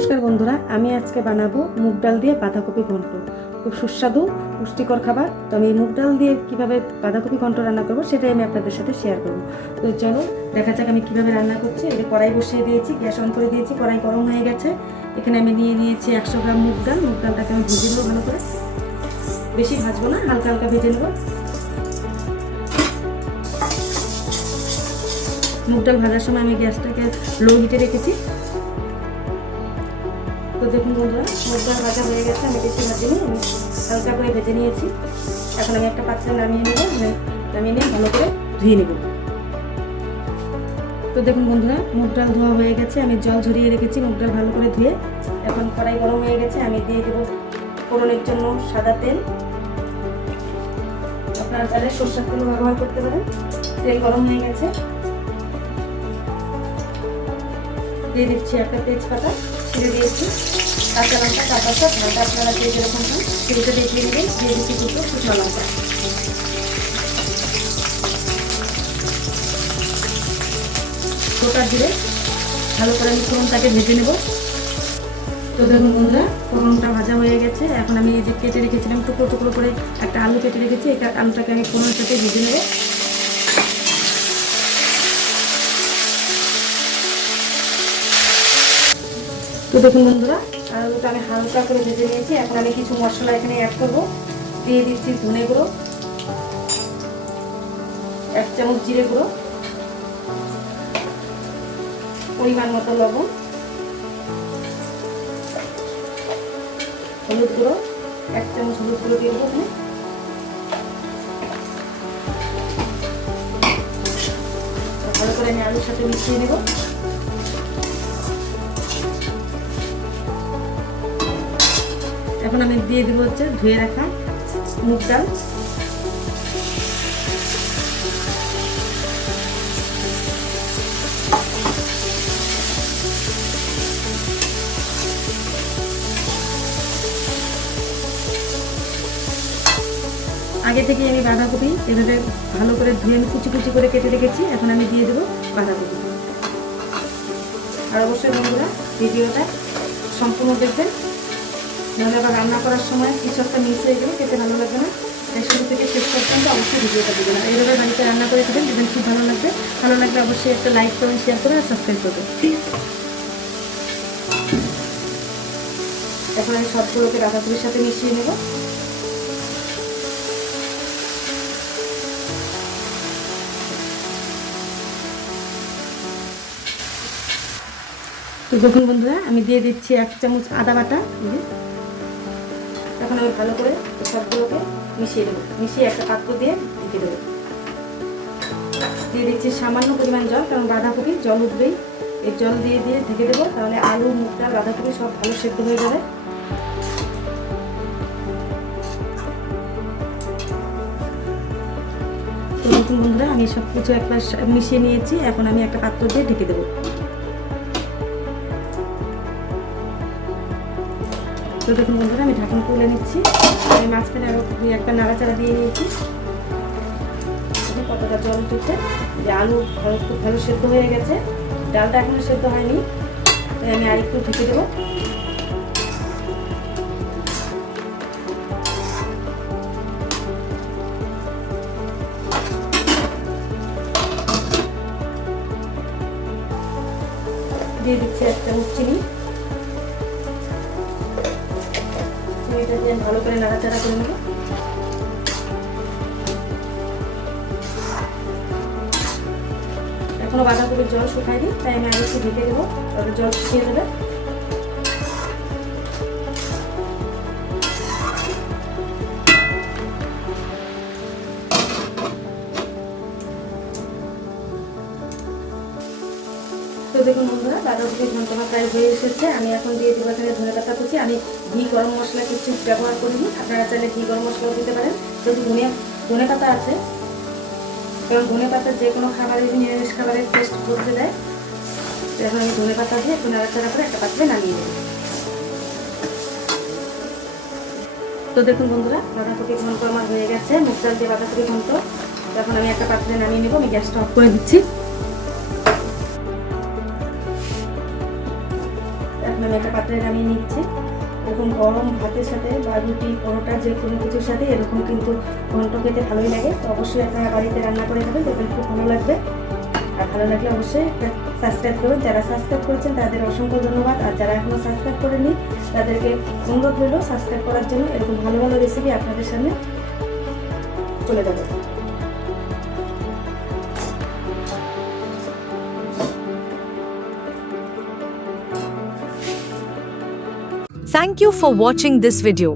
নমস্কার বন্ধুরা, আমি আজকে বানাবো মুগ ডাল দিয়ে বাঁধাকপি ঘন্ট। খুব সুস্বাদু পুষ্টিকর খাবার। তো আমি মুগ ডাল দিয়ে কীভাবে বাঁধাকপি ঘন্ট রান্না করবো সেটাই আমি আপনাদের সাথে শেয়ার করবো। তো চলো দেখা যাক আমি কীভাবে রান্না করছি। এই কড়াই বসিয়ে দিয়েছি, গ্যাস অন করে দিয়েছি, কড়াই গরম হয়ে গেছে। এখানে আমি নিয়ে নিয়েছি 100 গ্রাম মুগ ডাল। মুগ ডালটাকে আমি ভেজে নেবো ভালো করে, বেশি ভাজবো না, হালকা হালকা ভেজে নেবো। মুগ ডাল ভাজার সময় আমি গ্যাসটাকে লো হিটে রেখেছি। তো দেখুন বন্ধুরা, মুগ ডাল ভাজা হয়ে গেছে, আমি বেশি ভাজিনি, আমি হালকা করে ভেজে নিয়েছি। এখন আমি একটা পাত্রে নামিয়ে নেব, নামিয়ে নিয়ে ভালো করে ধুয়ে নেব। তো দেখুন বন্ধুরা, মুগ ডাল ধোয়া হয়ে গেছে, আমি জল ঝরিয়ে রেখেছি মুগ ডাল ভালো করে ধুয়ে। এখন কড়াই গরম হয়ে গেছে, আমি দিয়ে দেবো ফোড়নের জন্য সাদা তেল। আপনারা চাইলে সরষের তেল ব্যবহার করতে পারেন। তেল গরম হয়ে গেছে, দিয়ে দিচ্ছি একটা তেজপাতা, ছিঁড়ে দিয়েছি, কাঁচা লঙ্কা, চারপাশটা ঝালটা আপনারা দিয়ে যেরকম খান সেটা দেখিয়ে নেবেন। দিয়ে দিচ্ছি দুটো শুকনো লঙ্কা। গোটা জিরে ভালো করে আমি ফোড়নটাকে ভেজে নেব। তো দেখুন বন্ধুরা, ফোড়নটা ভাজা হয়ে গেছে। এখন আমি এই যে কেটে রেখেছিলাম টুকরো টুকরো করে একটা আলু কেটে রেখেছি, এই আলুটাকে আমি ফোড়নের সাথে ভেজে নেব। তো দেখুন বন্ধুরা, আলুটা আমি হালকা করে ভেজে নিয়েছি। এখন আমি কিছু মশলা এখানে অ্যাড করব। দিয়ে দিচ্ছি ধনে গুঁড়ো, 1 চামচ জিরে গুঁড়ো, পরিমাণ মতো লবণ, হলুদ গুঁড়ো, 1 চামচ হলুদ গুঁড়ো দিয়ে দেবো এখানে। ভালো করে আমি আলুর সাথে মিশিয়ে নেব। এখন আমি দিয়ে দেবো হচ্ছে ধুয়ে রাখা মুগ ডাল। আগে থেকে আমি বাঁধাকপি এভাবে ভালো করে ধুয়ে আমি কুচি কুচি করে কেটে রেখেছি। এখন আমি দিয়ে দেবো বাঁধাকপি। আর অবশ্যই বন্ধুরা ভিডিওটা সম্পূর্ণ দেখবেন, নাহলে আবার রান্না করার সময় কিছু একটা মিস হয়ে গেলে খেতে ভালো লাগবে না। তাই শুরু থেকে শেষ পর্যন্ত অবশ্যই ভিডিওটা দেবেন। আর এইভাবে বাড়িতে রান্না করে দেবেন, দেখবেন খুব ভালো লাগবে। ভালো লাগলে অবশ্যই একটা লাইক করবেন, শেয়ার করবেন আর সাবস্ক্রাইব করবেন। এখন আমি সবগুলোকে বাঁধাকপির সাথে মিশিয়ে নেব। তো দেখুন বন্ধুরা, আমি দিয়ে দিচ্ছি 1 চামচ আদা বাটা। এখন আমি ভালো করে সবগুলোকে মিশিয়ে দেবো, মিশিয়ে একটা পাত্র দিয়ে ঢেকে দেবো। দিয়ে দিচ্ছি সামান্য পরিমাণ জল, কারণ বাঁধাকপি জল উঠবেই। এই জল দিয়ে দিয়ে ঢেকে দেবো, তাহলে আলু, মুগ ডাল, বাঁধাকপি সব ভালো সেদ্ধ হয়ে যাবে। তো দেখুন বন্ধুরা, আমি সব কিছু একবার মিশিয়ে নিয়েছি। এখন আমি একটা পাত্র দিয়ে ঢেকে দেবো। তো দেখুন বন্ধুরা, আমি ঢাকনা তুলে নিচ্ছি। আমি মাঝখানে আরও একটা নাড়াচাড়া দিয়ে নিয়েছি। কতটা জল উঠেছে, যে আলু খুব ভালো সেদ্ধ হয়ে গেছে, ডালটা এখনো সেদ্ধ হয়নি, তাই আমি আরেকটু ঢেকে দেবো। দিয়ে দিচ্ছি 1 চামচ চিনি। চিনিটা দিয়ে ভালো করে নাড়াচাড়া করে নেব। এখনো বাঁধাকপির জল শুকায়নি, তাই আমি আরেকটু ঢেকে দেবো, তারপরে জল শুকিয়ে দেবে। তো দেখুন বন্ধুরা, বাঁধাকপির ঘন্ট আমার প্রায় হয়ে এসেছে। আমি এখন দিয়ে দেবো এখানে ধনে পাতা কুচি। আমি ঘি গরম মশলা কিছু ব্যবহার করিনি, আপনারা চাইলে ঘি গরম মশলাও দিতে পারেন। যদি ধনে পাতা আছে, কারণ ধনে পাতা যে কোনো খাবারের, নিরামিষ খাবারের টেস্ট বদলে দেয়। তো এখন আমি ধনে পাতা দিয়ে একটু নাড়াচাড়া করে একটা পাত্রে নামিয়ে দেবো। তো দেখুন বন্ধুরা, বাঁধাকপি ঘন্ট আমার হয়ে গেছে, মুগ ডাল দিয়ে বাঁধাকপি ঘন্ট। এখন আমি একটা পাত্রে নামিয়ে নেবো। আমি গ্যাসটা অফ করে দিচ্ছি। আমি একটা পাত্রে নামিয়ে নিচ্ছি। এরকম গরম ভাতের সাথে বা রুটি পরোটা যে কোনো কিছুর সাথে এরকম কিন্তু ঘন্ট খেতে ভালোই লাগে। তো অবশ্যই আপনারা বাড়িতে রান্না করে খাবেন, দেখবেন খুব ভালো লাগবে। আর ভালো লাগলে অবশ্যই একটা সাবস্ক্রাইব করবেন। যারা সাবস্ক্রাইব করেছেন তাদের অসংখ্য ধন্যবাদ, আর যারা এখনও সাবস্ক্রাইব করেনি তাদেরকে অনুরোধ রইল সাবস্ক্রাইব করার জন্য। এরকম ভালো ভালো রেসিপি আপনাদের সামনে চলে যাবে। Thank you for watching this video.